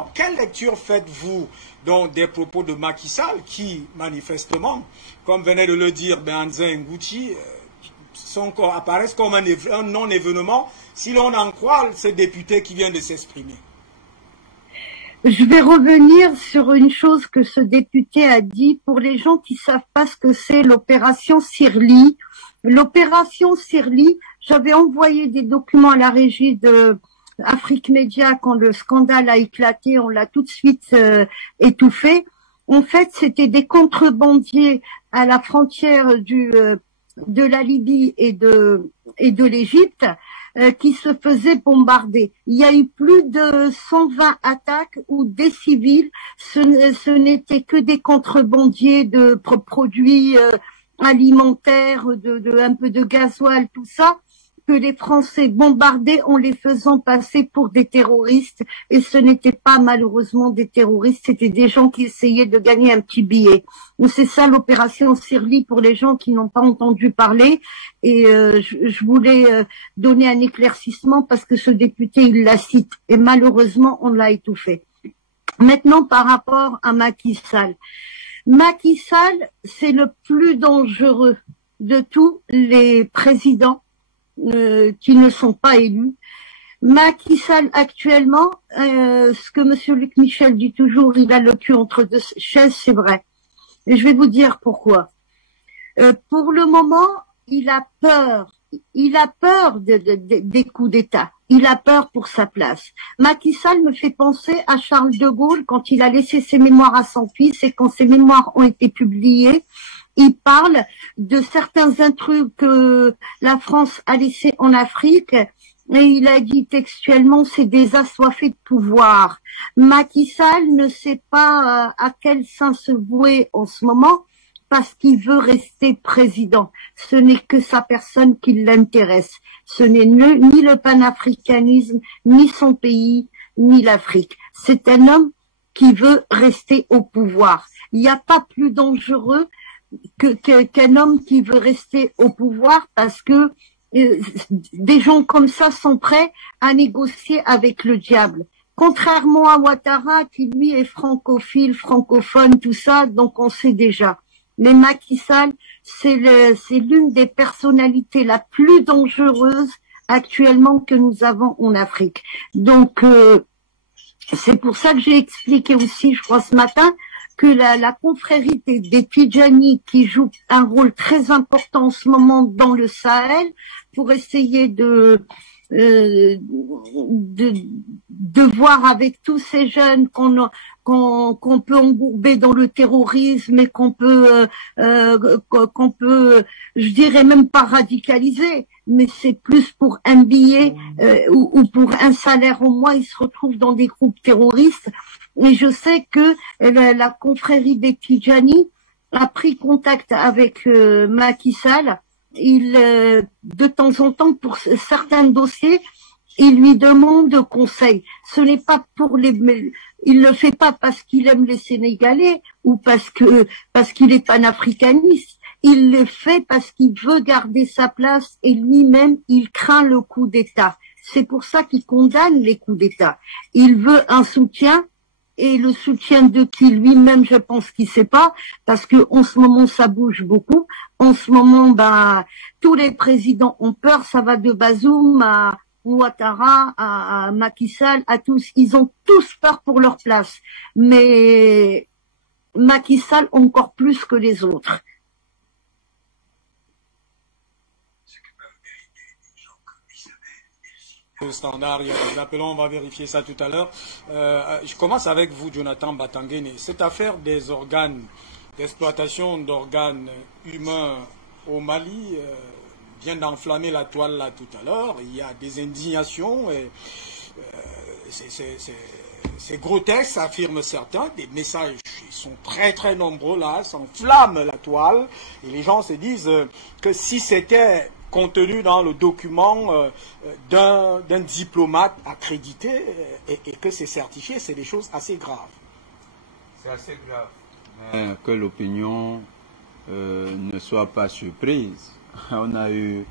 Alors, quelle lecture faites-vous donc des propos de Macky Sall qui, manifestement, comme venait de le dire Béhanzin Ngouti, apparaissent comme un non-événement si l'on en croit ces députés qui viennent de s'exprimer? Je vais revenir sur une chose que ce député a dit pour les gens qui savent pas ce que c'est l'opération Sirli. L'opération Sirli, j'avais envoyé des documents à la régie de Afrique Média quand le scandale a éclaté, on l'a tout de suite étouffé. En fait, c'était des contrebandiers à la frontière de la Libye et de l'Égypte qui se faisaient bombarder. Il y a eu plus de 120 attaques où des civils, ce n'était que des contrebandiers de produits alimentaires, un peu de gasoil, tout ça, que les Français bombardaient en les faisant passer pour des terroristes. Et ce n'était pas malheureusement des terroristes, c'était des gens qui essayaient de gagner un petit billet. C'est ça l'opération Sirli pour les gens qui n'ont pas entendu parler. Et je voulais donner un éclaircissement parce que ce député, il la cite. Et malheureusement, on l'a étouffé. Maintenant, par rapport à Macky Sall. Macky Sall, c'est le plus dangereux de tous les présidents qui ne sont pas élus. Macky Sall, actuellement, ce que monsieur Luc Michel dit toujours, il a le cul entre deux chaises, c'est vrai. Et je vais vous dire pourquoi. Pour le moment, il a peur. Il a peur des coups d'État. Il a peur pour sa place. Macky Sall me fait penser à Charles de Gaulle quand il a laissé ses mémoires à son fils et quand ses mémoires ont été publiées. Il parle de certains intrus que la France a laissés en Afrique et il a dit textuellement c'est des assoiffés de pouvoir. Macky Sall ne sait pas à quel sein se vouer en ce moment parce qu'il veut rester président. Ce n'est que sa personne qui l'intéresse. Ce n'est ni le panafricanisme, ni son pays, ni l'Afrique. C'est un homme qui veut rester au pouvoir. Il n'y a pas plus dangereux qu'un homme qui veut rester au pouvoir parce que des gens comme ça sont prêts à négocier avec le diable. Contrairement à Ouattara qui lui est francophile, francophone, tout ça, donc on sait déjà. Mais Macky Sall, c'est l'une des personnalités la plus dangereuse actuellement que nous avons en Afrique. Donc c'est pour ça que j'ai expliqué aussi, je crois ce matin, que la confrérie des Tidjani qui joue un rôle très important en ce moment dans le Sahel pour essayer de voir avec tous ces jeunes qu'on peut embourber dans le terrorisme et qu'on peut, je dirais même pas radicaliser, mais c'est plus pour un billet ou pour un salaire au mois, ils se retrouvent dans des groupes terroristes. Et je sais que la confrérie des Tidjani a pris contact avec Macky Sall. Il, de temps en temps, pour certains dossiers, il lui demande conseil. Ce n'est pas pour il le fait pas parce qu'il aime les Sénégalais ou parce qu'il est panafricaniste. Il le fait parce qu'il veut garder sa place et lui-même, il craint le coup d'État. C'est pour ça qu'il condamne les coups d'État. Il veut un soutien. Et le soutien de qui lui-même, je pense qu'il sait pas, parce que en ce moment ça bouge beaucoup. En ce moment, tous les présidents ont peur. Ça va de Bazoum à Ouattara, à Macky Sall, à tous. Ils ont tous peur pour leur place. Mais Macky Sall encore plus que les autres. Le standard, il y a des appelants, on va vérifier ça tout à l'heure. Je commence avec vous, Jonathan Batangene. Cette affaire des organes, d'exploitation d'organes humains au Mali vient d'enflammer la toile là tout à l'heure. Il y a des indignations et c'est grotesque, affirment certains. Des messages, ils sont très très nombreux là, s'enflamment la toile. Et les gens se disent que si c'était contenu dans le document d'un diplomate accrédité et que c'est certifié, c'est des choses assez graves. C'est assez grave. Mais que l'opinion ne soit pas surprise. On a eu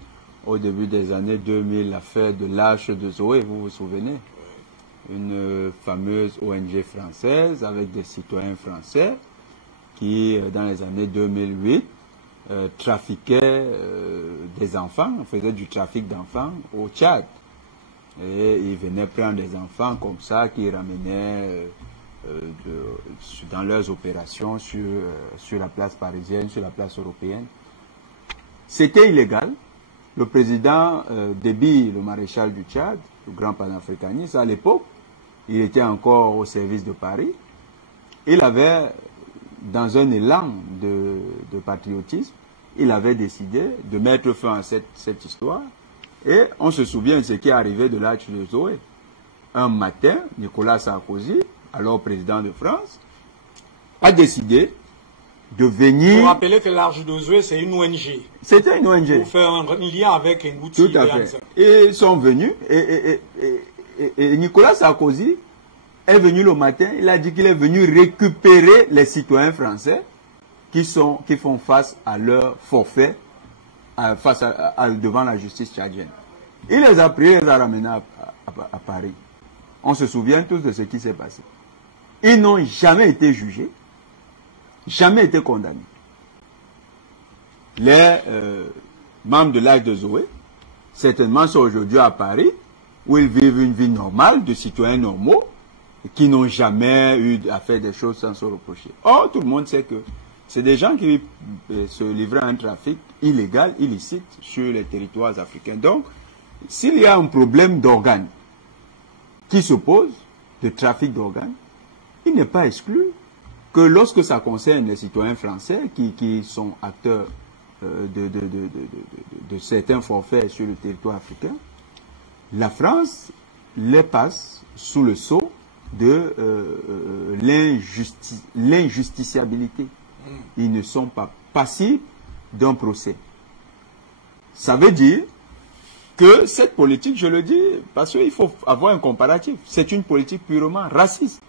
au début des années 2000 l'affaire de l'Arche de Zoé, vous vous souvenez? une fameuse ONG française avec des citoyens français qui, dans les années 2008, trafiquaient des enfants, faisaient du trafic d'enfants au Tchad. Et ils venaient prendre des enfants comme ça, qu'ils ramenaient dans leurs opérations sur la place parisienne, sur la place européenne. C'était illégal. Le président Déby, le maréchal du Tchad, le grand panafricaniste, à l'époque, il était encore au service de Paris. Il avait, dans un élan de patriotisme, il avait décidé de mettre fin à cette histoire. Et on se souvient de ce qui est arrivé de l'Arche de Zoé. Un matin, Nicolas Sarkozy, alors président de France, a décidé de venir... Vous rappelez que l'Arche de Zoé, c'est une ONG. C'était une ONG. Pour faire un lien avec un outil. Tout à fait. Et ils sont venus, et Nicolas Sarkozy est venu le matin, il a dit qu'il est venu récupérer les citoyens français qui font face à leur forfait devant la justice tchadienne. Il les a pris, il les a ramenés à Paris. On se souvient tous de ce qui s'est passé. Ils n'ont jamais été jugés, jamais été condamnés. Les membres de l'Arche de Zoé, certainement, sont aujourd'hui à Paris, où ils vivent une vie normale, de citoyens normaux, qui n'ont jamais eu à faire des choses sans se reprocher. Or, tout le monde sait que c'est des gens qui se livraient à un trafic illégal, illicite, sur les territoires africains. Donc, s'il y a un problème d'organes qui se pose, de trafic d'organes, il n'est pas exclu que lorsque ça concerne les citoyens français qui sont acteurs de certains forfaits sur le territoire africain, la France les passe sous le sceau de l'injusticiabilité. Ils ne sont pas passibles d'un procès. Ça veut dire que cette politique, je le dis, parce qu'il faut avoir un comparatif, c'est une politique purement raciste.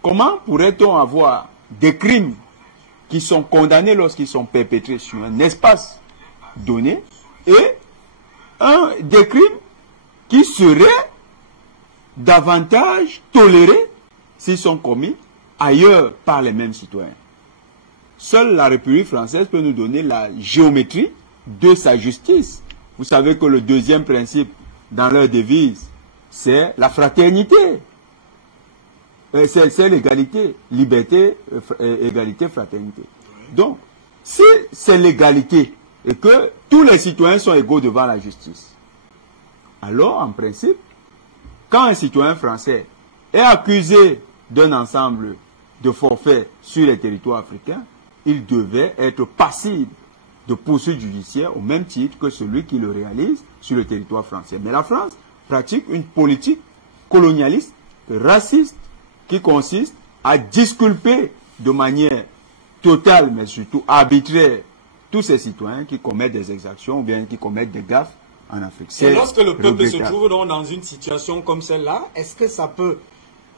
Comment pourrait-on avoir des crimes qui sont condamnés lorsqu'ils sont perpétrés sur un espace donné et des crimes qui seraient davantage tolérés s'ils sont commis ailleurs par les mêmes citoyens? Seule la République française peut nous donner la géométrie de sa justice. Vous savez que le deuxième principe dans leur devise, c'est la fraternité. C'est l'égalité, liberté, égalité, fraternité. Donc, si c'est l'égalité et que tous les citoyens sont égaux devant la justice, alors, en principe, quand un citoyen français est accusé d'un ensemble de forfaits sur les territoires africains, il devait être passible de poursuites judiciaires au même titre que celui qui le réalise sur le territoire français. Mais la France pratique une politique colonialiste, raciste, qui consiste à disculper de manière totale, mais surtout arbitraire, tous ces citoyens qui commettent des exactions ou bien qui commettent des gaffes en Afrique. Et lorsque le peuple se trouve donc dans une situation comme celle-là, est-ce que ça peut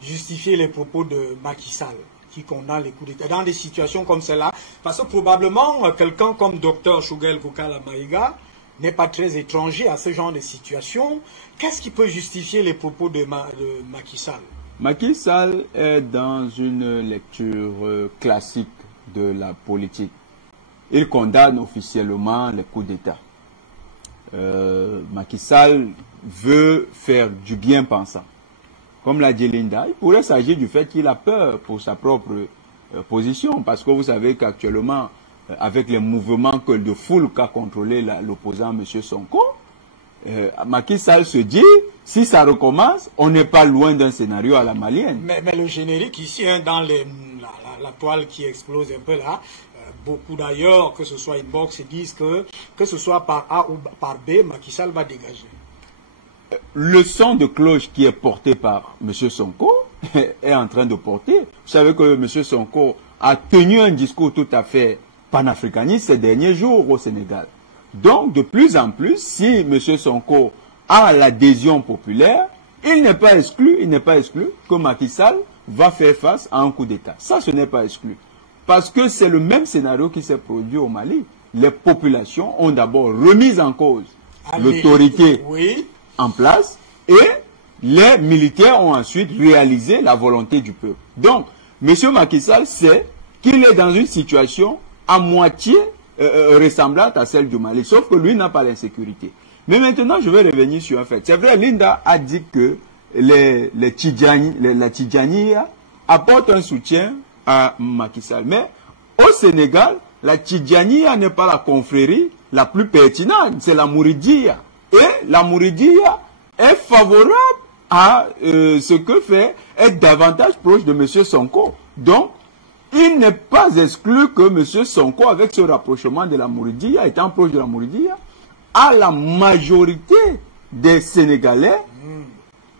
justifier les propos de Macky Sall qui condamne les coups d'État dans des situations comme celle-là? Parce que probablement quelqu'un comme Dr Choguel Kokala Maïga n'est pas très étranger à ce genre de situation. Qu'est-ce qui peut justifier les propos de Macky Sall? Macky Sall est dans une lecture classique de la politique. Il condamne officiellement les coups d'État. Macky Sall veut faire du bien pensant. Comme l'a dit Linda, il pourrait s'agir du fait qu'il a peur pour sa propre position. Parce que vous savez qu'actuellement, avec les mouvements de foule qu'a contrôlé l'opposant M. Sonko, Macky Sall se dit, si ça recommence, on n'est pas loin d'un scénario à la malienne. Mais le générique ici, hein, dans la toile qui explose un peu là, beaucoup d'ailleurs, que ce soit Inbox, disent que ce soit par A ou par B, Macky Sall va dégager. Le son de cloche qui est porté par M. Sonko est en train de porter. Vous savez que M. Sonko a tenu un discours tout à fait panafricaniste ces derniers jours au Sénégal. Donc, de plus en plus, si M. Sonko a l'adhésion populaire, il n'est pas exclu que Macky Sall va faire face à un coup d'État. Ça, ce n'est pas exclu. Parce que c'est le même scénario qui s'est produit au Mali. Les populations ont d'abord remis en cause l'autorité en place et les militaires ont ensuite réalisé la volonté du peuple. Donc, M. Macky Sall sait qu'il est dans une situation à moitié ressemblante à celle du Mali, sauf que lui n'a pas l'insécurité. Mais maintenant, je vais revenir sur un fait. C'est vrai, Linda a dit que la Tidjaniya apporte un soutien à Macky Sall. Mais au Sénégal, la Tidjaniya n'est pas la confrérie la plus pertinente, c'est la Mouridiya. Et la Mouridiya est favorable à ce que fait être davantage proche de M. Sonko. Donc, il n'est pas exclu que M. Sonko, avec ce rapprochement de la Mouridiya, étant proche de la Mouridiya, a la majorité des Sénégalais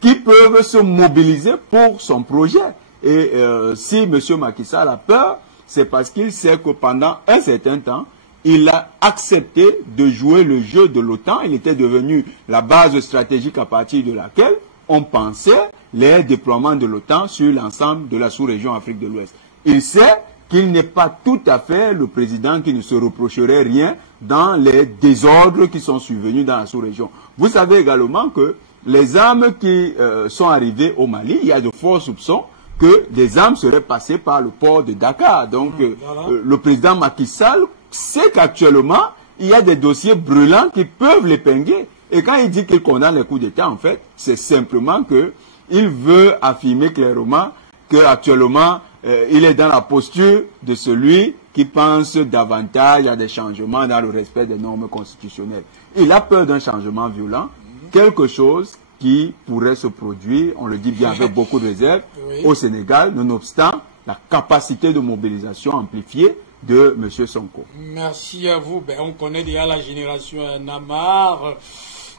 qui peuvent se mobiliser pour son projet. Et si M. Macky Sall a peur, c'est parce qu'il sait que pendant un certain temps, il a accepté de jouer le jeu de l'OTAN. Il était devenu la base stratégique à partir de laquelle on pensait les déploiements de l'OTAN sur l'ensemble de la sous-région Afrique de l'Ouest. Il sait qu'il n'est pas tout à fait le président qui ne se reprocherait rien dans les désordres qui sont survenus dans la sous-région. Vous savez également que les armes qui sont arrivées au Mali, il y a de forts soupçons que des armes seraient passées par le port de Dakar. Donc le président Macky Sall sait qu'actuellement, il y a des dossiers brûlants qui peuvent l'épingler. Et quand il dit qu'il condamne les coups d'État, en fait, c'est simplement qu'il veut affirmer clairement qu'actuellement, il est dans la posture de celui qui pense davantage à des changements dans le respect des normes constitutionnelles. Il a peur d'un changement violent, quelque chose qui pourrait se produire, on le dit bien avec beaucoup de réserve, au Sénégal, nonobstant la capacité de mobilisation amplifiée de M. Sonko. Merci à vous. Ben, on connaît déjà la génération Namar.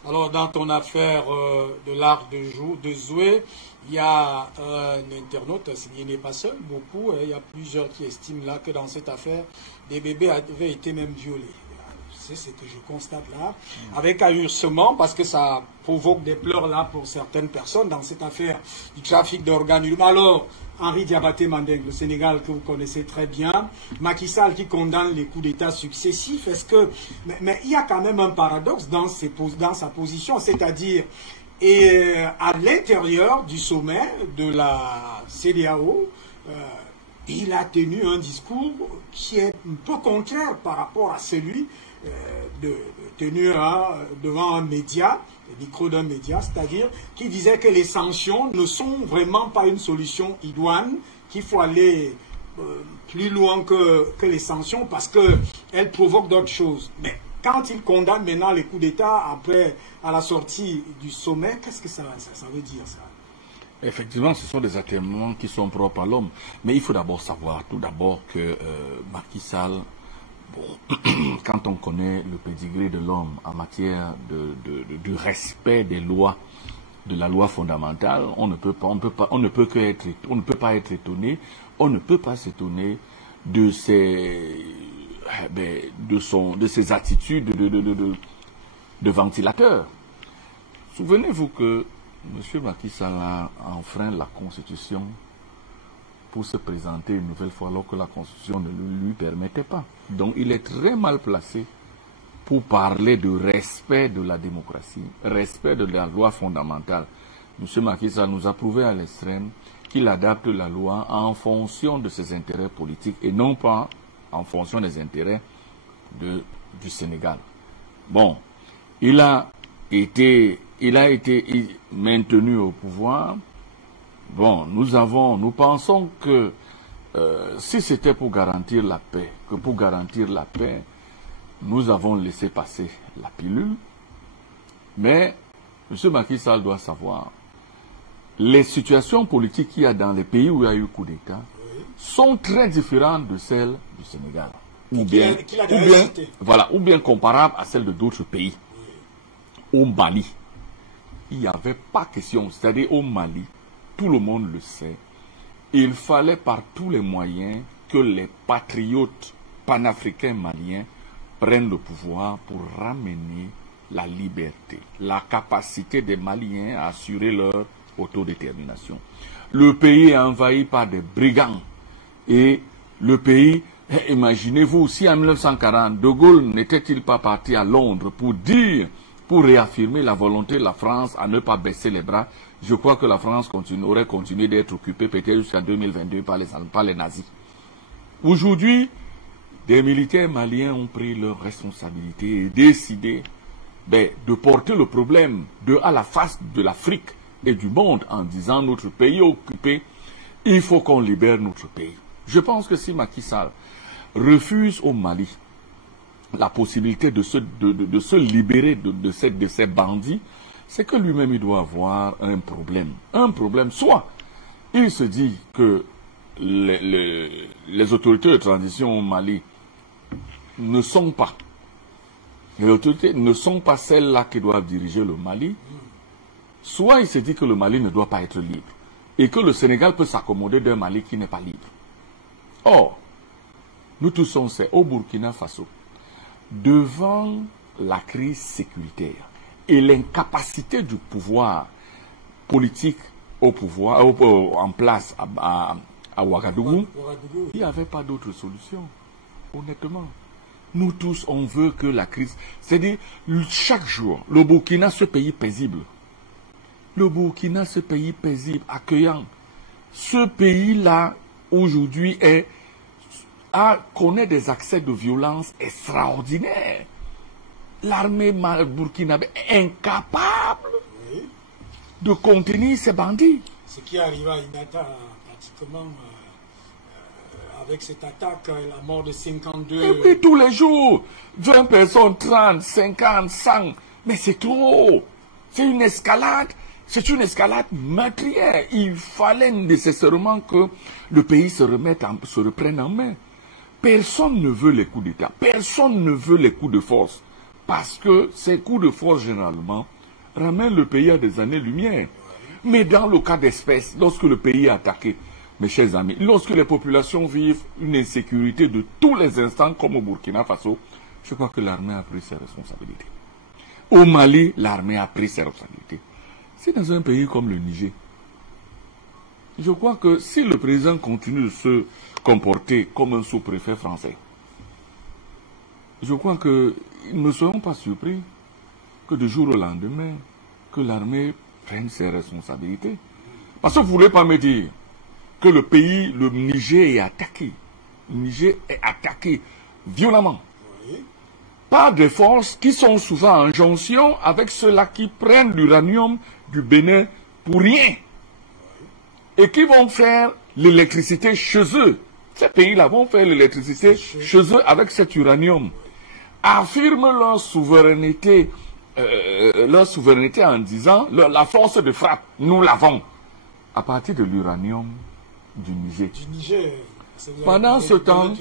Alors, dans ton affaire de l'art de Zoué, il y a un internaute, il n'est pas seul, beaucoup, il y a plusieurs qui estiment là que dans cette affaire, des bébés avaient été même violés. C'est ce que je constate là, avec ahurissement, parce que ça provoque des pleurs là pour certaines personnes dans cette affaire du trafic d'organes humains. Alors, Henri Diabaté Mandeng, le Sénégal que vous connaissez très bien, Macky Sall qui condamne les coups d'État successifs, est-ce que... Mais il y a quand même un paradoxe dans sa position, c'est-à-dire, à l'intérieur du sommet de la CEDEAO, il a tenu un discours qui est un peu contraire par rapport à celui tenu devant un média, le micro d'un média, c'est-à-dire qui disait que les sanctions ne sont vraiment pas une solution idoine, qu'il faut aller plus loin que les sanctions parce qu'elles provoquent d'autres choses. Mais quand il condamne maintenant les coups d'État après, à la sortie du sommet, qu'est-ce que ça veut dire ça? Effectivement, ce sont des atermoiements qui sont propres à l'homme. Mais il faut d'abord savoir, tout d'abord, que Macky Sall, bon, quand on connaît le pédigré de l'homme en matière du respect des lois, de la loi fondamentale, on ne peut pas être étonné, on ne peut pas s'étonner de ses attitudes de ventilateur. Souvenez-vous que M. Macky Sall a enfreint la Constitution pour se présenter une nouvelle fois alors que la Constitution ne le lui permettait pas. Donc il est très mal placé pour parler de respect de la démocratie, respect de la loi fondamentale. M. Macky Sall nous a prouvé à l'extrême qu'il adapte la loi en fonction de ses intérêts politiques et non pas en fonction des intérêts du Sénégal. Bon, il a été maintenu au pouvoir. Bon, nous pensons que si c'était pour garantir la paix, nous avons laissé passer la pilule. Mais M. Macky Sall doit savoir, les situations politiques qu'il y a dans les pays où il y a eu coup d'État sont très différentes de celles du Sénégal. Ou bien comparables à celles de d'autres pays. Au Mali, il n'y avait pas question, c'est-à-dire au Mali, tout le monde le sait, il fallait par tous les moyens que les patriotes panafricains maliens prennent le pouvoir pour ramener la liberté, la capacité des Maliens à assurer leur autodétermination. Le pays est envahi par des brigands et le pays, imaginez-vous, si en 1940, De Gaulle n'était-il pas parti à Londres pour pour réaffirmer la volonté de la France à ne pas baisser les bras, je crois que la France aurait continué d'être occupée peut-être jusqu'à 2022 par les nazis. Aujourd'hui, des militaires maliens ont pris leurs responsabilités et décidé de porter le problème à la face de l'Afrique et du monde en disant notre pays est occupé, il faut qu'on libère notre pays. Je pense que si Macky Sall refuse au Mali la possibilité de se libérer de ces bandits, c'est que lui-même il doit avoir un problème. Un problème, soit il se dit que les autorités de transition au Mali ne sont pas celles-là qui doivent diriger le Mali, soit il se dit que le Mali ne doit pas être libre et que le Sénégal peut s'accommoder d'un Mali qui n'est pas libre. Or, nous tous on sait, au Burkina Faso, devant la crise sécuritaire et l'incapacité du pouvoir politique en place à Ouagadougou, il n'y avait pas d'autre solution, honnêtement. Nous tous, on veut que la crise... C'est-à-dire, chaque jour, le Burkina, ce pays paisible. Le Burkina, ce pays paisible, accueillant. Ce pays-là, aujourd'hui, connaît des accès de violence extraordinaires. L'armée burkinabé est incapable de contenir ces bandits. Ce qui arrive à Inata, pratiquement... avec cette attaque, la mort de 52... Et puis tous les jours, 20 personnes, 30, 50, 100, mais c'est trop. C'est une escalade meurtrière. Il fallait nécessairement que le pays se reprenne en main. Personne ne veut les coups d'État, personne ne veut les coups de force, parce que ces coups de force, généralement, ramènent le pays à des années-lumière. Mais dans le cas d'espèce, lorsque le pays est attaqué, mes chers amis, lorsque les populations vivent une insécurité de tous les instants, comme au Burkina Faso, je crois que l'armée a pris ses responsabilités. Au Mali, l'armée a pris ses responsabilités. C'est dans un pays comme le Niger. Je crois que si le président continue de se comporter comme un sous-préfet français, je crois qu'ils ne seront pas surpris que du jour au lendemain, que l'armée prenne ses responsabilités. Parce que vous ne voulez pas me dire que le pays, le Niger, est attaqué. Le Niger est attaqué violemment. Oui. Par des forces qui sont souvent en jonction avec ceux-là qui prennent l'uranium du Bénin pour rien. Oui. Et qui vont faire l'électricité chez eux. Ces pays-là vont faire l'électricité chez eux avec cet uranium. Oui. Affirment leur souveraineté en disant la force de frappe, nous l'avons. À partir de l'uranium du Niger. Pendant ce temps,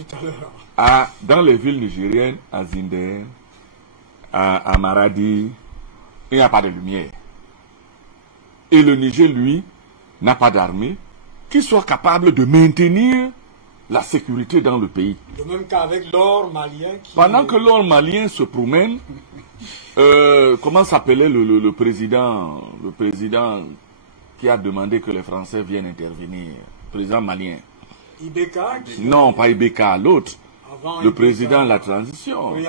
dans les villes nigériennes, à Zinder, à Maradi, il n'y a pas de lumière. Et le Niger, lui, n'a pas d'armée qui soit capable de maintenir la sécurité dans le pays. De même qu'avec l'or malien Pendant que l'or malien se promène, comment s'appelait le président qui a demandé que les Français viennent intervenir, le président malien. Ibeka? Non, pas Ibeka, l'autre. Le président de la transition. Oui,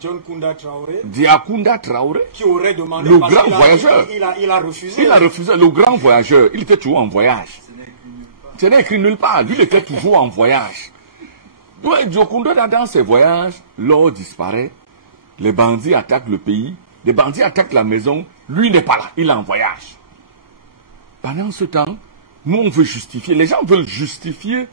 John Kounda Traoré. Diakounda Traoré. Qui aurait demandé. Le grand voyageur. Il a refusé. Il a refusé. Le grand voyageur. Il était toujours en voyage. Ce n'est écrit nulle part. Lui, il était toujours en voyage. Donc, Diakounda, dans ses voyages, l'or disparaît. Les bandits attaquent le pays. Les bandits attaquent la maison. Lui n'est pas là. Il est en voyage. Pendant ce temps, nous, on veut justifier. Les gens veulent justifier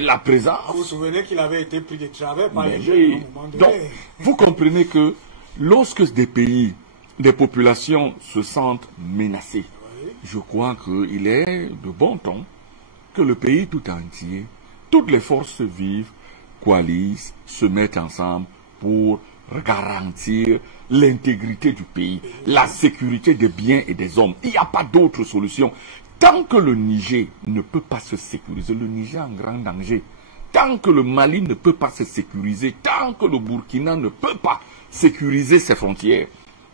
la présence. Vous vous souvenez qu'il avait été pris de travers par les gens. Donc, vous comprenez que lorsque des pays, des populations se sentent menacées, oui, je crois qu'il est de bon ton que le pays tout entier, toutes les forces vives, coalisent, se mettent ensemble pour garantir l'intégrité du pays, la sécurité des biens et des hommes. Il n'y a pas d'autre solution. Tant que le Niger ne peut pas se sécuriser, le Niger est en grand danger. Tant que le Mali ne peut pas se sécuriser, tant que le Burkina ne peut pas sécuriser ses frontières,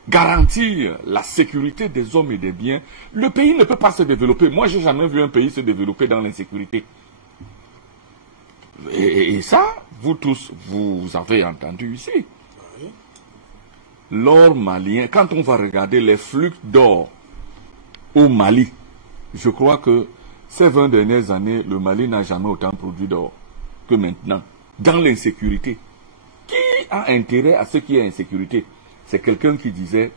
garantir la sécurité des hommes et des biens, le pays ne peut pas se développer. Moi, je n'ai jamais vu un pays se développer dans l'insécurité. Et ça, vous tous, vous avez entendu ici. l'or malien, quand on va regarder les flux d'or au Mali, je crois que ces 20 dernières années, le Mali n'a jamais autant produit d'or que maintenant, dans l'insécurité. Qui a intérêt à ce qui est insécurité? C'est quelqu'un qui disait,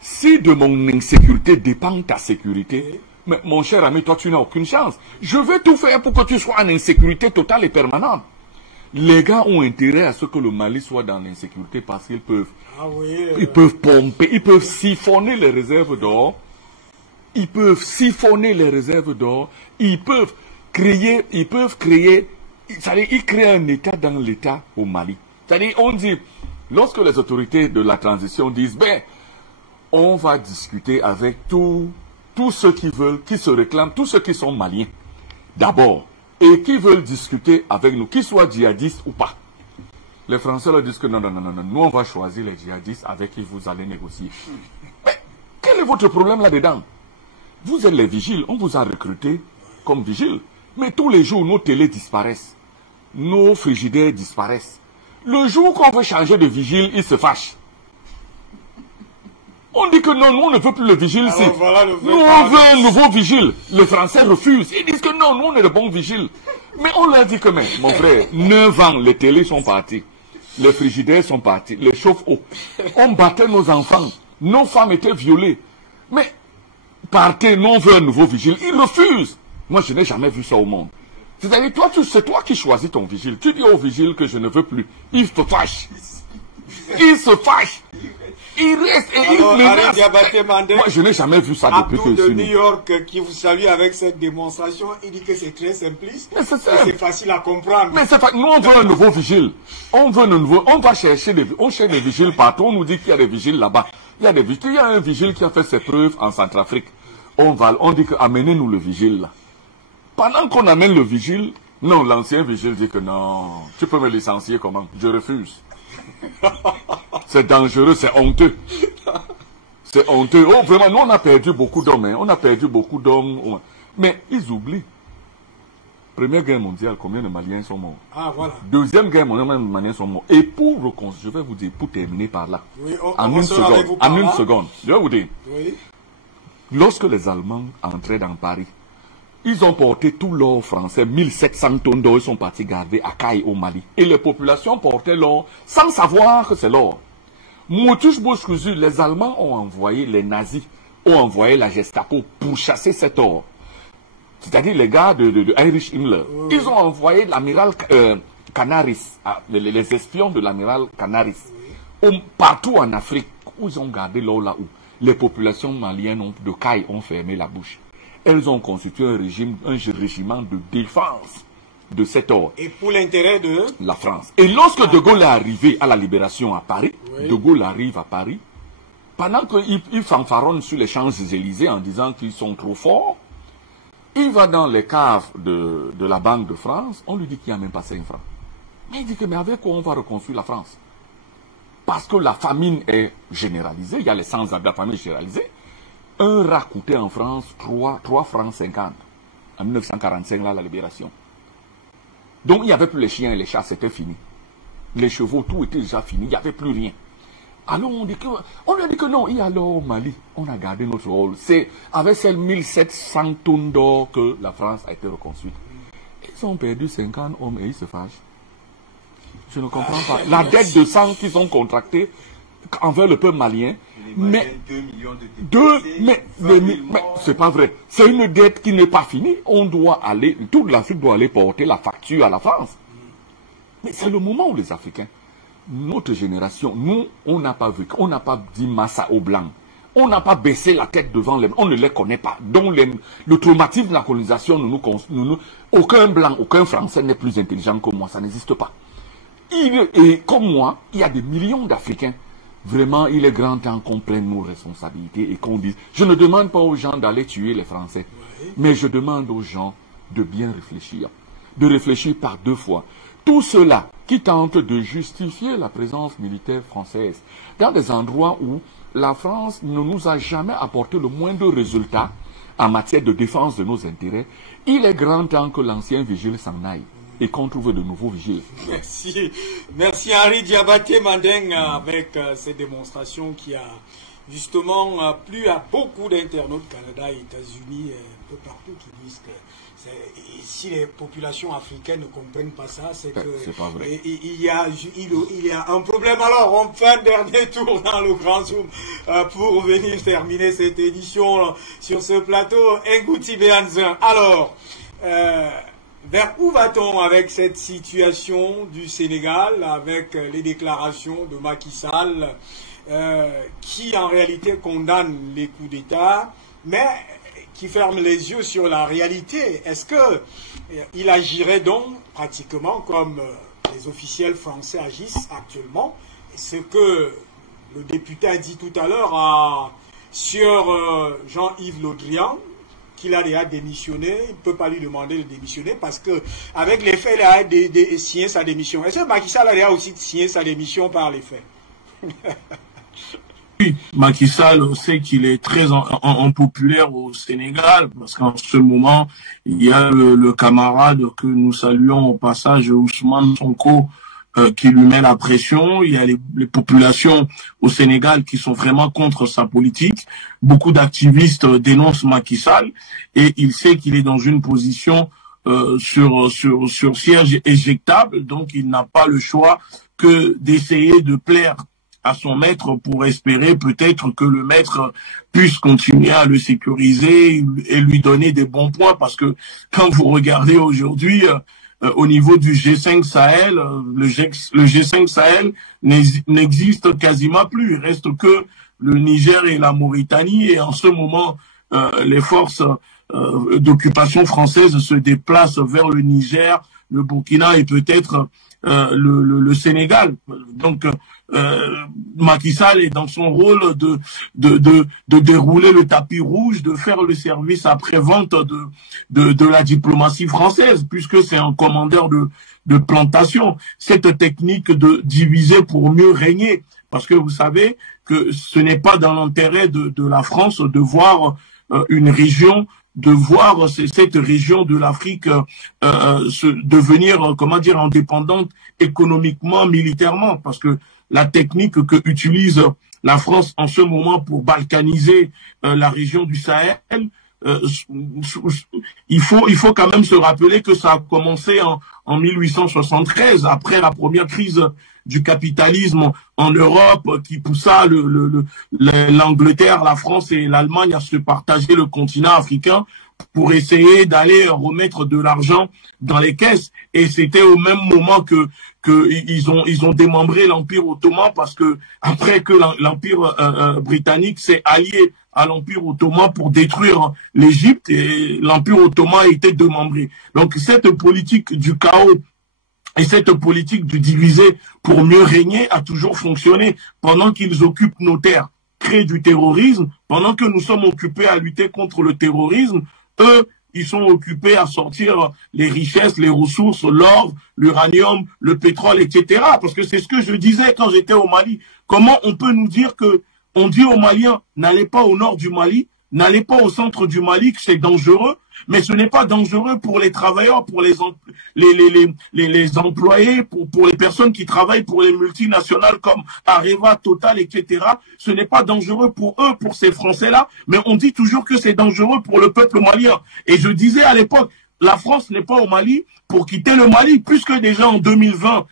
si de mon insécurité dépend ta sécurité, mais mon cher ami, toi tu n'as aucune chance. Je vais tout faire pour que tu sois en insécurité totale et permanente. Les gars ont intérêt à ce que le Mali soit dans l'insécurité parce qu'ils peuvent, ils peuvent pomper, ils peuvent siphonner les réserves d'or. Ils peuvent siphonner les réserves d'or, ils peuvent créer, c'est-à-dire ils créent un État dans l'État au Mali. C'est-à-dire, on dit, lorsque les autorités de la transition disent, ben, on va discuter avec tous ceux qui veulent, qui se réclament, tous ceux qui sont maliens, d'abord, et qui veulent discuter avec nous, qu'ils soient djihadistes ou pas. Les Français leur disent que non, nous on va choisir les djihadistes avec qui vous allez négocier. Mais quel est votre problème là-dedans? Vous êtes les vigiles, on vous a recruté comme vigiles. Mais tous les jours, nos télés disparaissent. Nos frigidaires disparaissent. Le jour qu'on veut changer de vigile, ils se fâchent. On dit que non, nous on ne veut plus le vigile ici. Voilà, nous on veut un nouveau vigile. Les Français refusent. Ils disent que non, nous on est de bons vigiles. Mais on leur dit que, mais, mon frère, 9 ans, les télés sont partis. Les frigidaires sont partis. Les chauffe-eau. On battait nos enfants. Nos femmes étaient violées. Mais partez, nous on veut un nouveau vigile. Ils refusent. Moi, je n'ai jamais vu ça au monde. C'est-à-dire, toi, c'est toi qui choisis ton vigile. Tu dis au vigile que je ne veux plus. Il se fâche. Il se fâche. Il reste et alors, il menace. Moi, je n'ai jamais vu ça depuis que je suis de New York qui vous salue avec cette démonstration, il dit que c'est très simpliste. Mais c'est facile à comprendre. Mais c'est nous, on veut un nouveau vigile. On veut un nouveau. On va chercher on cherche des vigiles partout. On nous dit qu'il y a des vigiles là-bas. Il y a des vigiles. Il y a un vigile qui a fait ses preuves en Centrafrique. On dit que amenez-nous le vigile là. Pendant qu'on amène le vigile, non, l'ancien vigile dit que non, tu peux me licencier comment? Je refuse. C'est dangereux, c'est honteux. C'est honteux. Oh, vraiment, nous on a perdu beaucoup d'hommes. Hein. On a perdu beaucoup d'hommes. Mais ils oublient. Première guerre mondiale, combien de Maliens sont morts? Ah, voilà. Deuxième guerre mondiale, combien de Maliens sont morts? Et pour reconstruire, je vais vous dire, pour terminer par là. Oui, en une seconde. Je vais vous dire. Oui. Lorsque les Allemands entraient dans Paris, ils ont porté tout l'or français, 1700 tonnes d'or, ils sont partis garder à Caille au Mali. Et les populations portaient l'or sans savoir que c'est l'or. Moutouche Boschouzu, les Allemands ont envoyé, les nazis ont envoyé la Gestapo pour chasser cet or. C'est-à-dire les gars de Heinrich Himmler. Ils ont envoyé l'amiral Canaris, les espions de l'amiral Canaris, partout en Afrique, où ils ont gardé l'or là où les populations maliennes de Caille ont fermé la bouche. Elles ont constitué un régiment de défense de cet or. Et pour l'intérêt de la France. Et lorsque De Gaulle est arrivé à la libération à Paris, De Gaulle arrive à Paris, pendant qu'il fanfaronne sur les Champs-Élysées en disant qu'ils sont trop forts, il va dans les caves de la Banque de France, on lui dit qu'il n'y a même pas 5 francs. Mais il dit que mais avec quoi on va reconstruire la France? Parce que la famine est généralisée, il y a les sans-abri, la famine est généralisée. Un rat coûtait en France 3 francs 50. En 1945, là, la libération. Donc, il n'y avait plus les chiens et les chats, c'était fini. Les chevaux, tout était déjà fini, il n'y avait plus rien. Alors, on lui a dit que non, il y a l'or au Mali. On a gardé notre rôle. C'est avec ces 1700 tonnes d'or que la France a été reconstruite. Ils ont perdu 50 hommes et ils se fâchent. Je ne comprends pas. La dette de sang qu'ils ont contractée envers le peuple malien, mais 2 millions de mais c'est pas vrai. C'est une dette qui n'est pas finie. On doit aller, toute l'Afrique doit aller porter la facture à la France. Mais c'est le moment où les Africains, notre génération, nous, on n'a pas vu, on n'a pas dit massa aux Blancs. On n'a pas baissé la tête devant les... On ne les connaît pas. Donc le traumatisme de la colonisation, aucun Blanc, aucun Français n'est plus intelligent que moi. Ça n'existe pas. Et comme moi, il y a des millions d'Africains. Vraiment, il est grand temps qu'on prenne nos responsabilités et qu'on dise... Je ne demande pas aux gens d'aller tuer les Français, mais je demande aux gens de bien réfléchir. De réfléchir par 2 fois. Tout cela qui tente de justifier la présence militaire française dans des endroits où la France ne nous a jamais apporté le moindre résultat en matière de défense de nos intérêts, il est grand temps que l'ancien vigile s'en aille. et qu'on trouve de nouveaux vigiles. Merci. Merci Henri Diabaté Mandeng avec ces démonstrations qui a justement plu à beaucoup d'internautes Canada et États-Unis, un peu partout, qui disent que si les populations africaines ne comprennent pas ça, c'est que c'est pas vrai. Il y a un problème. Alors, on fait un dernier tour dans le Grand Zoom pour venir terminer cette édition sur ce plateau. Ngouti Béanzin. Alors, vers où va-t-on avec cette situation du Sénégal, avec les déclarations de Macky Sall, qui en réalité condamne les coups d'État, mais qui ferme les yeux sur la réalité? Est-ce qu'il agirait donc pratiquement comme les officiels français agissent actuellement? Ce que le député a dit tout à l'heure sur Jean-Yves Le Drian, qu'il a déjà démissionné, il ne peut pas lui demander de démissionner parce que avec les faits, il a signé sa démission. Est-ce que Macky Sall a déjà aussi signé sa démission par les faits? Oui, Macky Sall sait qu'il est très impopulaire au Sénégal parce qu'en ce moment, il y a le camarade que nous saluons au passage, Ousmane Sonko, qui lui met la pression. Il y a les populations au Sénégal qui sont vraiment contre sa politique. Beaucoup d'activistes dénoncent Macky Sall et il sait qu'il est dans une position sur siège éjectable, donc il n'a pas le choix que d'essayer de plaire à son maître pour espérer peut-être que le maître puisse continuer à le sécuriser et lui donner des bons points, parce que quand vous regardez aujourd'hui au niveau du G5 Sahel, le G5 Sahel n'existe quasiment plus. Il reste que le Niger et la Mauritanie, et en ce moment les forces d'occupation française se déplacent vers le Niger, le Burkina et peut-être le Sénégal. Donc Macky Sall est dans son rôle de dérouler le tapis rouge, de faire le service après-vente de la diplomatie française, puisque c'est un commandeur de plantation. Cette technique de diviser pour mieux régner, parce que vous savez que ce n'est pas dans l'intérêt de la France de voir une région, de voir cette région de l'Afrique devenir, comment dire, indépendante économiquement, militairement, parce que la technique que utilise la France en ce moment pour balkaniser la région du Sahel, il faut quand même se rappeler que ça a commencé en 1873, après la première crise du capitalisme en Europe, qui poussa l'Angleterre, la France et l'Allemagne à se partager le continent africain pour essayer d'aller remettre de l'argent dans les caisses. Et c'était au même moment que ils ont démembré l'Empire ottoman, parce que après que l'Empire britannique s'est allié à l'Empire ottoman pour détruire l'Égypte, et l'Empire ottoman a été démembré. Donc cette politique du chaos et cette politique de diviser pour mieux régner a toujours fonctionné. Pendant qu'ils occupent nos terres, créent du terrorisme, pendant que nous sommes occupés à lutter contre le terrorisme, eux, ils sont occupés à sortir les richesses, les ressources, l'or, l'uranium, le pétrole, etc. Parce que c'est ce que je disais quand j'étais au Mali. Comment on peut nous dire que on dit aux Maliens, n'allez pas au nord du Mali, n'allez pas au centre du Mali, que c'est dangereux, mais ce n'est pas dangereux pour les travailleurs, pour les employés, pour les personnes qui travaillent pour les multinationales comme Areva, Total, etc. Ce n'est pas dangereux pour eux, pour ces Français-là, mais on dit toujours que c'est dangereux pour le peuple malien. Et je disais à l'époque, la France n'est pas au Mali pour quitter le Mali, puisque déjà en 2020,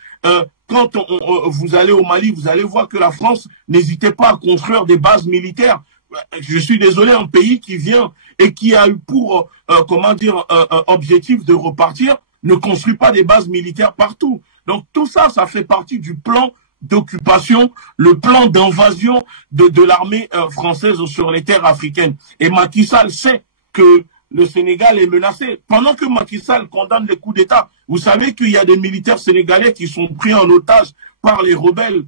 quand vous allez au Mali, vous allez voir que la France n'hésitait pas à construire des bases militaires. Je suis désolé, un pays qui vient et qui a eu pour, objectif de repartir, ne construit pas des bases militaires partout. Donc tout ça, ça fait partie du plan d'occupation, le plan d'invasion de l'armée française sur les terres africaines. Et Macky Sall sait que le Sénégal est menacé. Pendant que Macky Sall condamne les coups d'État, vous savez qu'il y a des militaires sénégalais qui sont pris en otage par les rebelles.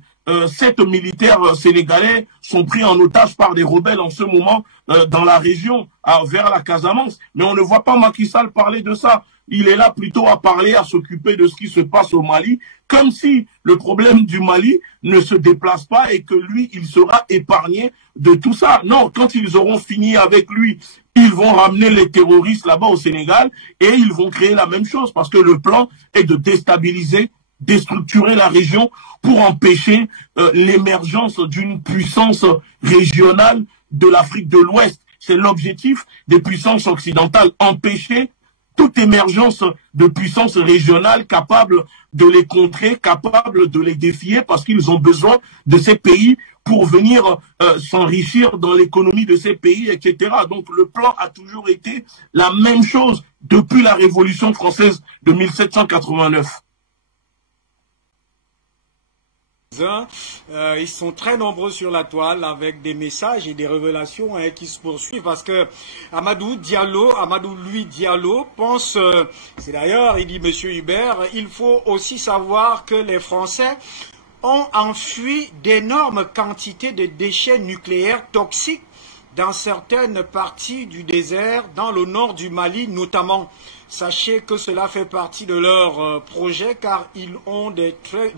7 militaires sénégalais sont pris en otage par des rebelles en ce moment dans la région, vers la Casamance. Mais on ne voit pas Macky Sall parler de ça. il est là plutôt à parler, à s'occuper de ce qui se passe au Mali, comme si le problème du Mali ne se déplace pas et que lui, il sera épargné de tout ça. Non, quand ils auront fini avec lui, ils vont ramener les terroristes là-bas au Sénégal et ils vont créer la même chose parce que le plan est de déstabiliser, déstructurer la région pour empêcher l'émergence d'une puissance régionale de l'Afrique de l'Ouest. C'est l'objectif des puissances occidentales, empêcher toute émergence de puissances régionales capables de les contrer, capables de les défier, parce qu'ils ont besoin de ces pays pour venir s'enrichir dans l'économie de ces pays, etc. Donc le plan a toujours été la même chose depuis la Révolution française de 1789. Ils sont très nombreux sur la toile avec des messages et des révélations qui se poursuivent parce que Amadou Louis Diallo pense, c'est d'ailleurs, il dit Monsieur Hubert, il faut aussi savoir que les Français ont enfui d'énormes quantités de déchets nucléaires toxiques dans certaines parties du désert, dans le nord du Mali notamment. Sachez que cela fait partie de leur projet car ils ont de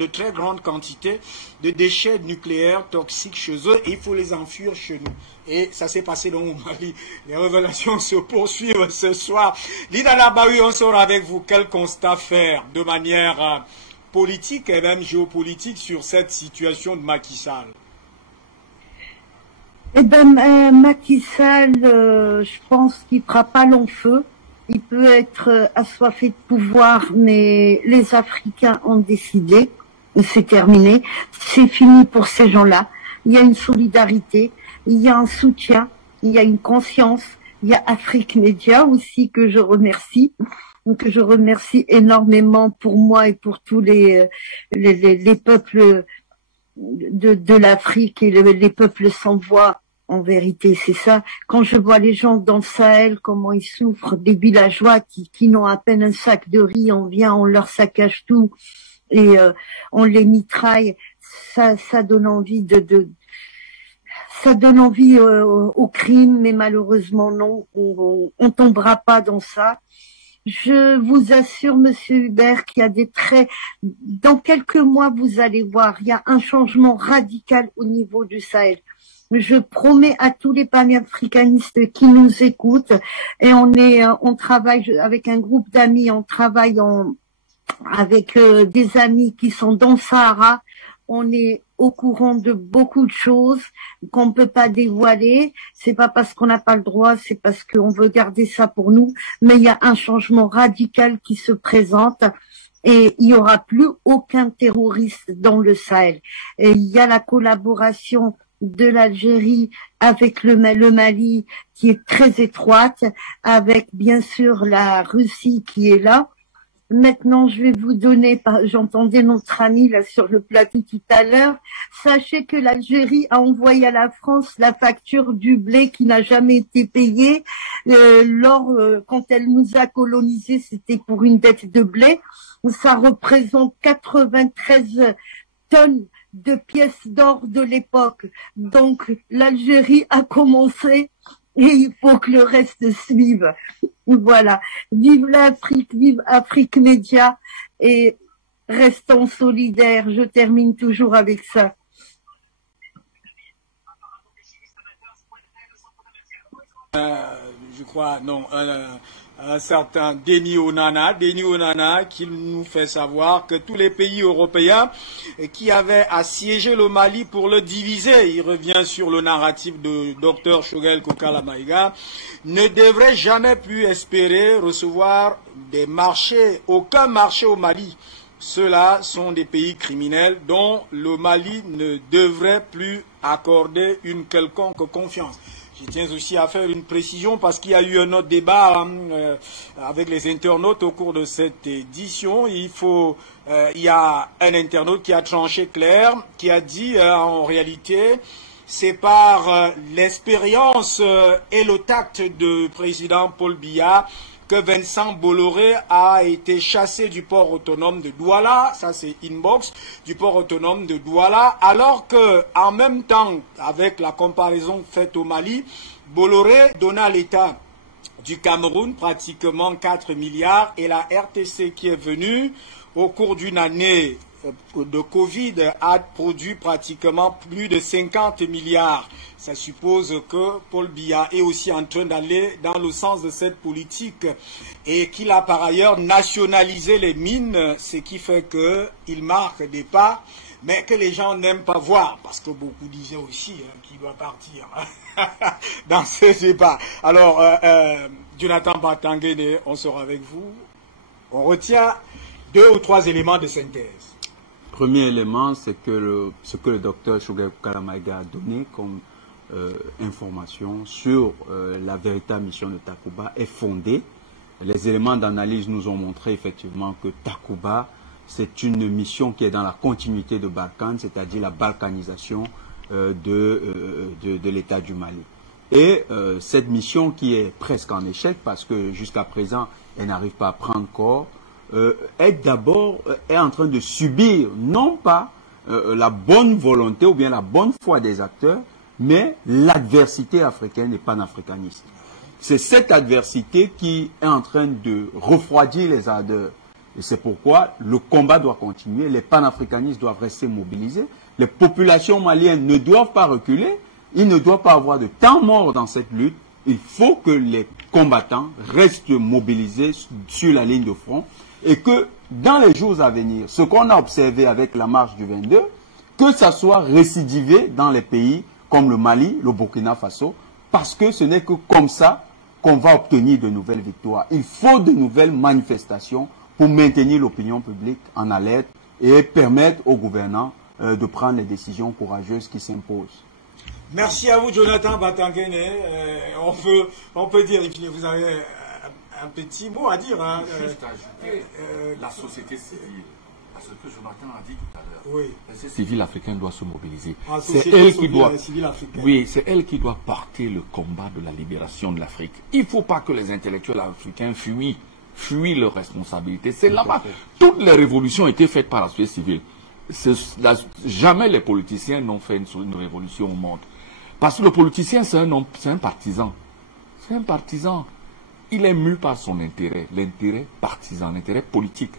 très grandes quantités de déchets nucléaires toxiques chez eux et il faut les enfuir chez nous. Et ça s'est passé dans le Mali. Les révélations se poursuivent ce soir. Lina Labaoui, on sort avec vous. Quel constat faire de manière politique et même géopolitique sur cette situation de Macky Sall? Eh bien, Macky Sall, je pense qu'il ne fera pas long feu. Il peut être assoiffé de pouvoir, mais les Africains ont décidé, c'est terminé, c'est fini pour ces gens-là. Il y a une solidarité, il y a un soutien, il y a une conscience, il y a Afrique Média aussi que je remercie énormément pour moi et pour tous les peuples de l'Afrique et les peuples sans voix. En vérité, c'est ça. Quand je vois les gens dans le Sahel, comment ils souffrent, des villageois qui n'ont à peine un sac de riz, on vient, on leur saccage tout et on les mitraille. Ça donne envie ça donne envie au crime, mais malheureusement non, on tombera pas dans ça. Je vous assure, Monsieur Hubert, qu'il y a des traits. Dans quelques mois, vous allez voir, il y a un changement radical au niveau du Sahel. Je promets à tous les panafricanistes qui nous écoutent, et on travaille avec un groupe d'amis, on travaille avec des amis qui sont dans le Sahara. On est au courant de beaucoup de choses qu'on ne peut pas dévoiler. C'est pas parce qu'on n'a pas le droit, c'est parce qu'on veut garder ça pour nous. Mais il y a un changement radical qui se présente. Et il n'y aura plus aucun terroriste dans le Sahel. Et il y a la collaboration de l'Algérie avec le Mali qui est très étroite, avec bien sûr la Russie qui est là. Maintenant, je vais vous donner, j'entendais notre ami là sur le plateau tout à l'heure, sachez que l'Algérie a envoyé à la France la facture du blé qui n'a jamais été payée. Quand elle nous a colonisés, c'était pour une dette de blé. Ça représente 93 tonnes de pièces d'or de l'époque. Donc, l'Algérie a commencé et il faut que le reste suive. Voilà. Vive l'Afrique, vive Afrique Média et restons solidaires. Je termine toujours avec ça. Je crois, non, un certain Denis Onana qui nous fait savoir que tous les pays européens qui avaient assiégé le Mali pour le diviser, il revient sur le narratif de Dr Shogel Kokala Maïga, ne devraient jamais plus espérer recevoir des marchés, aucun marché au Mali. Ceux-là sont des pays criminels dont le Mali ne devrait plus accorder une quelconque confiance. Je tiens aussi à faire une précision parce qu'il y a eu un autre débat avec les internautes au cours de cette édition. Il y a un internaute qui a tranché clair, qui a dit en réalité, c'est par l'expérience et le tact du président Paul Biya que Vincent Bolloré a été chassé du port autonome de Douala, ça c'est inbox, du port autonome de Douala, alors que en même temps, avec la comparaison faite au Mali, Bolloré donna à l'État du Cameroun, pratiquement 4 milliards, et la RTC qui est venue au cours d'une année de Covid a produit pratiquement plus de 50 milliards. Ça suppose que Paul Biya est aussi en train d'aller dans le sens de cette politique et qu'il a par ailleurs nationalisé les mines, ce qui fait qu'il marque des pas, mais que les gens n'aiment pas voir, parce que beaucoup disaient aussi qu'il doit partir dans ce débat. Alors, Jonathan Batangene, on sera avec vous. On retient 2 ou 3 éléments de synthèse. Premier élément, c'est que ce que le docteur Shogel Kokalamaïga a donné comme information sur la véritable mission de Takuba est fondée. Les éléments d'analyse nous ont montré effectivement que Takuba, c'est une mission qui est dans la continuité de Barkhane, c'est-à-dire la balkanisation de l'État du Mali. Et cette mission qui est presque en échec, parce que jusqu'à présent, elle n'arrive pas à prendre corps, est en train de subir non pas la bonne volonté ou bien la bonne foi des acteurs, mais l'adversité africaine et panafricaniste. C'est cette adversité qui est en train de refroidir les ardeurs. Et c'est pourquoi le combat doit continuer, les panafricanistes doivent rester mobilisés, les populations maliennes ne doivent pas reculer, il ne doit pas avoir de temps mort dans cette lutte. Il faut que les combattants restent mobilisés sur la ligne de front et que dans les jours à venir, ce qu'on a observé avec la marche du 22, que ça soit récidivé dans les pays comme le Mali, le Burkina Faso, parce que ce n'est que comme ça qu'on va obtenir de nouvelles victoires. Il faut de nouvelles manifestations pour maintenir l'opinion publique en alerte et permettre aux gouvernants de prendre les décisions courageuses qui s'imposent. Merci à vous, Jonathan Batangene. On peut dire, vous avez un petit mot à dire. Hein, juste ajouter la société civile. Parce que Jonathan a dit tout à l'heure. Oui. La société civile africaine doit se mobiliser. C'est elle qui doit. Oui, c'est elle qui doit porter le combat de la libération de l'Afrique. Il ne faut pas que les intellectuels africains fuient leurs responsabilités. C'est là-bas. Toutes les révolutions ont été faites par la société civile. Jamais les politiciens n'ont fait une révolution au monde. Parce que le politicien, c'est un partisan. C'est un partisan. Il est mu par son intérêt, l'intérêt partisan, l'intérêt politique.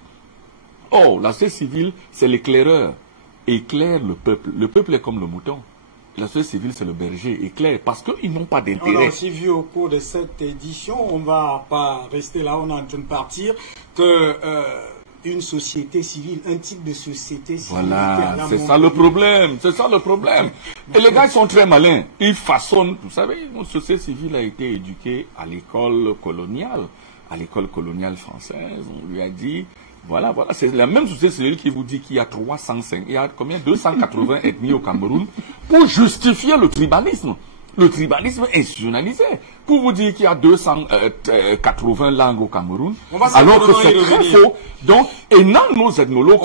Oh, la société civile, c'est l'éclaireur. Éclaire le peuple. Le peuple est comme le mouton. La société civile, c'est le berger. Éclaire parce qu'ils n'ont pas d'intérêt. On a aussi vu au cours de cette édition, on ne va pas rester là, on est en train de partir, que une société civile, un type de société civile. Voilà, c'est ça le problème. C'est ça le problème. Et les gars, ils sont très malins. Ils façonnent. Vous savez, une société civile a été éduquée à l'école coloniale. À l'école coloniale française, on lui a dit, voilà, c'est la même société civile qui vous dit qu'il y a 280 ethnies au Cameroun pour justifier le tribalisme. Le tribalisme institutionnalisé. Pour vous dire qu'il y a 280 langues au Cameroun, alors que c'est très faux. Donc, et non, nos ethnologues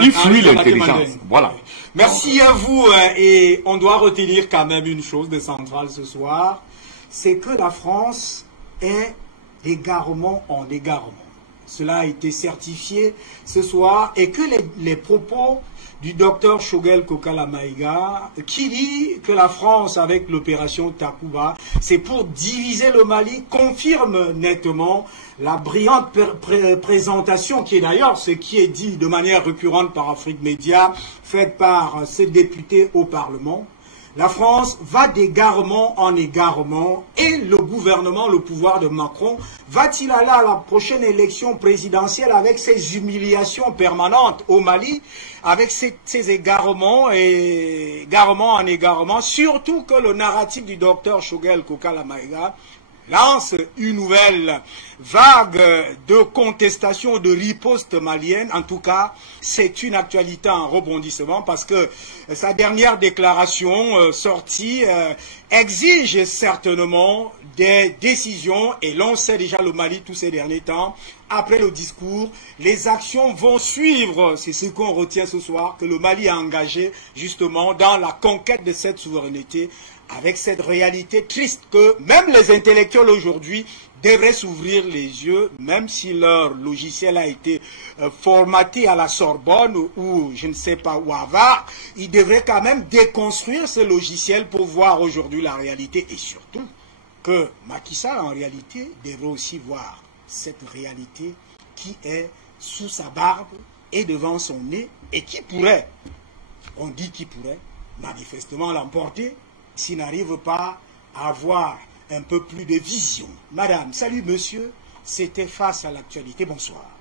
ils fuient l'intelligence. Voilà. Merci à vous. Et on doit retenir quand même une chose de centrale ce soir, c'est que la France est d'égarement en égarement. Cela a été certifié ce soir et que les propos du docteur Shogel Kokalamaïga, qui dit que la France, avec l'opération Takuba, c'est pour diviser le Mali, confirme nettement la brillante présentation, qui est d'ailleurs ce qui est dit de manière récurrente par Afrique Média, faite par ses députés au Parlement. La France va d'égarement en égarement et le gouvernement, le pouvoir de Macron, va-t-il aller à la prochaine élection présidentielle avec ses humiliations permanentes au Mali, avec ses égarements et égarement en égarement, surtout que le narratif du docteur Shogel Kokalamaïga lance une nouvelle vague de contestation, de riposte malienne. En tout cas, c'est une actualité en rebondissement parce que sa dernière déclaration sortie exige certainement des décisions et l'on sait déjà le Mali tous ces derniers temps. Après le discours, les actions vont suivre. C'est ce qu'on retient ce soir, que le Mali a engagé justement dans la conquête de cette souveraineté, avec cette réalité triste que même les intellectuels aujourd'hui devraient s'ouvrir les yeux, même si leur logiciel a été formaté à la Sorbonne ou je ne sais pas où à Harvard, ils devraient quand même déconstruire ce logiciel pour voir aujourd'hui la réalité et surtout que Macky Sall, en réalité, devrait aussi voir cette réalité qui est sous sa barbe et devant son nez et qui pourrait, on dit qui pourrait, manifestement l'emporter s'il n'arrive pas à avoir un peu plus de vision. Madame, salut monsieur, c'était Face à l'actualité, bonsoir.